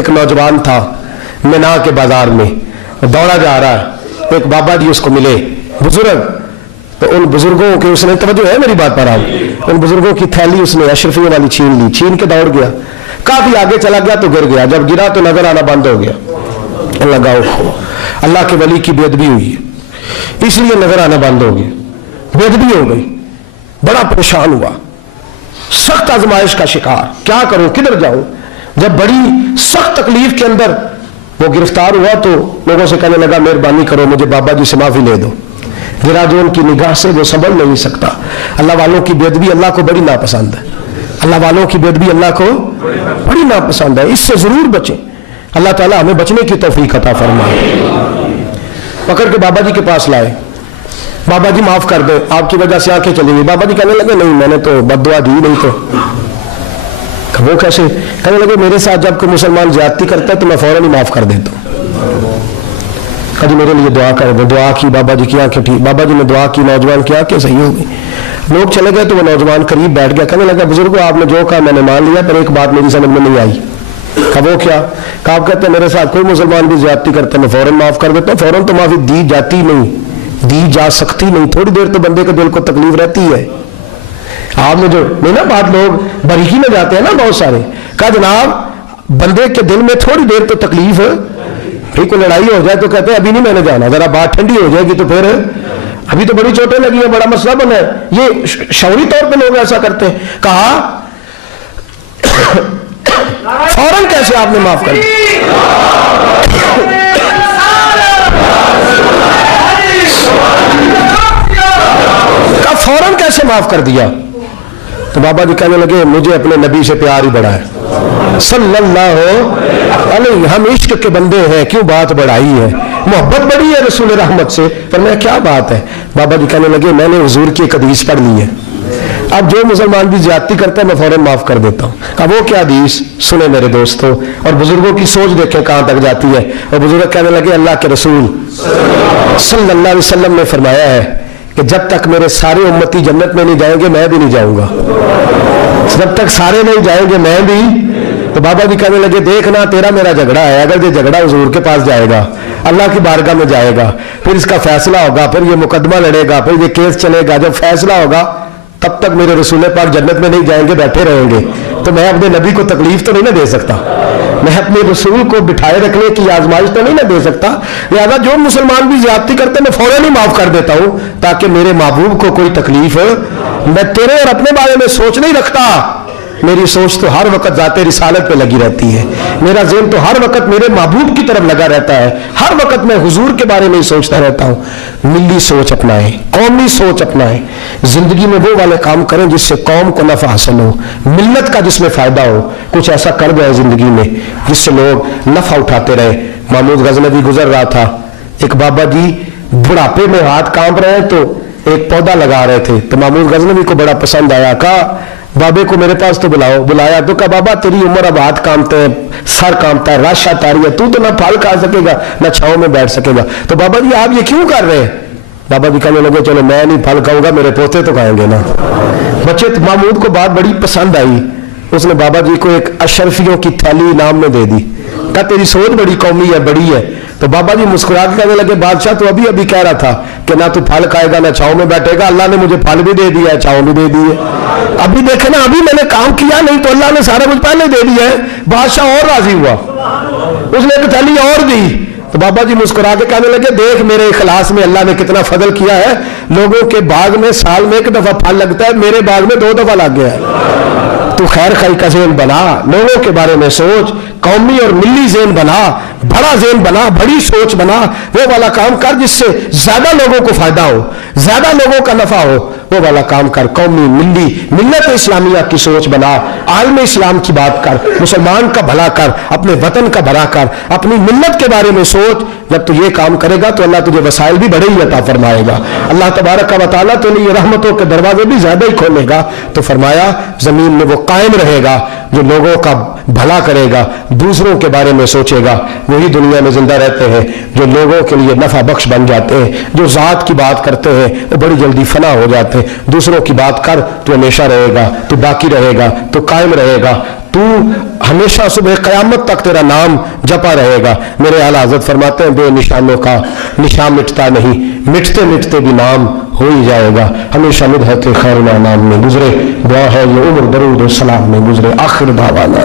एक नौजवान था मिना के बाजार में, दौड़ा जा रहा है, एक बाबा जी उसको मिले बुजुर्ग, तो उन बुजुर्गों के उसने, तवज्जो है मेरी बात पर आप, उन बुजुर्गों की थैली उसने अशरफियों वाली छीन ली, छीन के दौड़ गया, काफी आगे चला गया तो गिर गया, जब गिरा तो नजर आना बंद हो गया। लगाओ अल्लाह के वली की बेअदबी हुई है, इसलिए नजर आना बंद हो गया, बेअदबी हो गई, बड़ा परेशान हुआ, सख्त आजमाइश का शिकार, क्या करूं किधर जाऊं। जब बड़ी सख्त तकलीफ के अंदर वो गिरफ्तार हुआ तो लोगों से कहने लगा मेहरबानी करो मुझे बाबा जी से माफी ले दो। गिरा जो उनकी निगाह से वो संभल नहीं सकता। अल्लाह वालों की बेअदबी अल्लाह को बड़ी नापसंद है, अल्लाह वालों की बेअदबी अल्लाह को बड़ी नापसंद है, इससे जरूर बचें। अल्लाह ताला हमें बचने की तौफीक अता फरमाए। पकड़ के बाबा जी के पास लाए, बाबा जी माफ कर दो, आपकी वजह से आंखें चली गई। बाबा जी कहने लगे नहीं मैंने तो बद्दुआ दी नहीं। तो वो कैसे? कहने लगे मेरे साथ जब कोई मुसलमान ज्यादती करता है तो मैं फौरन ही माफ कर देता हूँ। कभी मेरे लिए दुआ कर दो। दुआ की, बाबा जी की आंखें ठीक, बाबा जी ने दुआ की, नौजवान की आंखें सही हो गई। लोग चले गए तो वो नौजवान करीब बैठ गया, कहने लगा बुजुर्गो आपने जो कहा मैंने मान लिया, पर एक बात मेरी समझ में नहीं आई। कहा वो क्या? कहा आप कहते हैं मेरे साथ कोई मुसलमान भी ज्यादती करता है मैं फौरन माफ कर देता हूँ। फौरन तो माफी दी जाती नहीं, दी जा सकती नहीं, थोड़ी देर तो बंदे के दिल को तकलीफ रहती है। आपने जो नहीं ना बात, लोग बरीकी में जाते हैं ना बहुत सारे। कहा जनाब बंदे के दिल में थोड़ी देर तो तकलीफ है, फिर कोई लड़ाई हो जाए तो कहते हैं अभी नहीं मैंने जाना, जरा बात ठंडी हो जाएगी तो फिर, अभी तो बड़ी चोटें लगी है, बड़ा मसला बना है। ये शौरी तौर पे लोग ऐसा करते हैं। कहा फौरन कैसे आपने माफ कर दिया? फौरन कैसे माफ कर दिया? तो बाबा जी कहने लगे मुझे अपने नबी से प्यार ही बड़ा है सल्लल्लाहु अलैहि, हम इश्क के बंदे हैं, क्यों बात बढ़ाई है, मोहब्बत बड़ी है रसूल रहमत से। पर मैं क्या बात है? बाबा जी कहने लगे मैंने हुजूर की एक हदीस पढ़ ली है, अब जो मुसलमान भी ज्यादती करता है मैं फौरन माफ कर देता हूँ। कहा वो क्या हदीस? सुने मेरे दोस्तों, और बुजुर्गों की सोच देखें कहां तक जाती है। और बुजुर्ग कहने लगे अल्लाह के रसूल सल्लल्लाहु अलैहि वसल्लम ने फरमाया है कि जब तक मेरे सारे उम्मती जन्नत में नहीं जाएंगे मैं भी नहीं जाऊंगा, जब तक सारे नहीं जाएंगे मैं भी। तो बाबा जी कहने लगे देखना तेरा मेरा झगड़ा है, अगर ये झगड़ा हुजूर के पास जाएगा, अल्लाह की बारगाह में जाएगा, फिर इसका फैसला होगा, फिर ये मुकदमा लड़ेगा, फिर ये केस चलेगा, जब फैसला होगा तब तक मेरे रसूल पाक जन्नत में नहीं जाएंगे, बैठे रहेंगे। तो मैं अपने नबी को तकलीफ तो नहीं ना दे सकता, मैं अपने रसूल को बिठाए रखने की आजमाइश तो नहीं ना दे सकता। लिहाजा जो मुसलमान भी ज्यादती करते मैं फौरन ही माफ कर देता हूं ताकि मेरे महबूब को कोई तकलीफ, मैं तेरे और अपने बारे में सोच नहीं रखता, मेरी सोच तो हर वक्त जाते रिसालत पे लगी रहती है, मेरा ज़हन तो हर वक्त मेरे महबूब की तरफ लगा रहता है, हर वक्त मैं हुजूर के बारे में ही सोचता रहता हूँ। मिली सोच अपनाएं, कौमी सोच अपनाएं, जिंदगी में वो वाले काम करें जिससे कौम को नफा हासिल हो, मिल्लत का जिसमें फायदा हो, कुछ ऐसा कर जाए जिंदगी में जिससे लोग नफा उठाते रहे। महमूद गजनवी गुजर रहा था, एक बाबा जी बुढ़ापे में हाथ कांप रहे हैं तो एक पौधा लगा रहे थे, तो महमूद गजनवी को बड़ा पसंद आया, कहा बाबे को मेरे पास तो बुलाओ। बुलाया तो कहा बाबा तेरी उम्र अब हाथ कांपते हैं, सर कांपता है, राशा तारी है, तू तो ना फल खा सकेगा ना छांव में बैठ सकेगा, तो बाबा जी आप ये क्यों कर रहे हैं? बाबा जी कहने लगे चलो मैं नहीं फल खाऊंगा, मेरे पोते तो खाएंगे ना। बच्चे महमूद को बात बड़ी पसंद आई, उसने बाबा जी को एक अशरफियों की थैली इनाम में दे दी, कहा तेरी सोच बड़ी कौमी है, बड़ी है। तो बाबा जी मुस्कुरा के कहने लगे बादशाह तो अभी अभी कह रहा था कि ना तू फल खाएगा ना छांव में बैठेगा, अल्लाह ने मुझे फल भी दे दिया है, छांव भी दे दी है, अभी देखे ना अभी मैंने काम किया, नहीं तो अल्लाह ने सारा कुछ पहले दे दिया है। बादशाह और राजी हुआ, उसने एक थैली और दी। तो बाबा जी मुस्कुरा के कहने लगे देख मेरे इखलास में अल्लाह ने कितना फजल किया है, लोगों के बाग में साल में एक दफा फल लगता है, मेरे बाग में 2 दफा लग गया है। तू खैर खाई का ज़हन बना, लोगों के बारे में सोच, कौमी और मिली ज़हन बना, बड़ा ज़हन बना, बड़ी सोच बना, वो वाला काम कर जिससे ज्यादा लोगों को फायदा हो, ज्यादा लोगों का नफा हो, वो वाला काम कर। कौमी मिली मिल्लत इस्लामिया की सोच बना, आलम इस्लाम की बात कर, मुसलमान का भला कर, अपने वतन का भला कर, अपनी मिल्लत के बारे में सोच। जब तू ये काम करेगा तो अल्लाह तुझे वसाइल भी बड़े ही अता फरमाएगा, अल्लाह तबारक व तआला तो ये रहमतों के दरवाजे भी ज्यादा ही खोलेगा। तो फरमाया जमीन में वो कायम रहेगा जो लोगों का भला करेगा, दूसरों के बारे में सोचेगा, वही दुनिया में जिंदा रहते हैं जो लोगों के लिए नफा बख्श बन जाते हैं। जो जात की बात करते हैं वो बड़ी जल्दी फना हो जाते हैं। दूसरों की बात कर तो हमेशा रहेगा, तो बाकी रहेगा, तो कायम रहेगा, تو ہمیشہ صبح قیامت تک تیرا نام جپا رہے گا۔ میرے اعلیٰ حضرت فرماتے ہیں بے نشانوں کا نشان مٹتا نہیں، مٹتے مٹتے بھی نام ہو ہی جائے گا۔ ہمیشہ مدحت خیر الانام میں گزرے، دعا ہے یہ عمر درود و سلام میں گزرے۔ آخر دعوانا